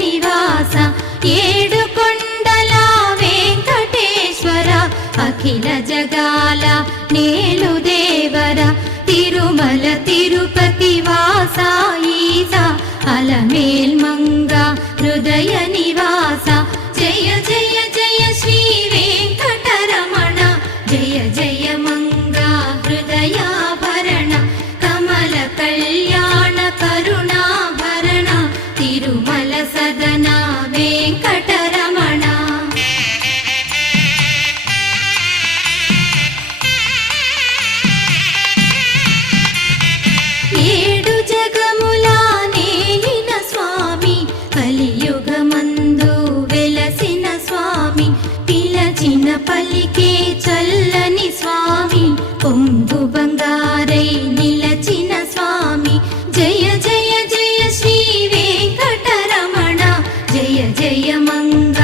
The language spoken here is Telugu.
నివాస ఏడు కొండల వెంకటేశ్వర అఖిల జగాల నేలు దేవర తిరుమల తిరుపతి వాస ఈస అలమేల్ మంగ హృదయ నివాస జయ జయ జయ శ్రీ వెంకటరమణ జయ జయ మంగ హృదయాభరణ కమల కళ్యాణ కరుణాభరణ తిరుమల సదన వెంకటరమణ ఏడు జగముల నేలిన స్వామి కలియుగమందు వెలసిన స్వామి పిలచిన పలికే చల్లని స్వామి పొంగు బంగారై నిలచిన స్వామి జయ జయ జయ శ్రీ వెంకటరమణ జయ జయ మంగ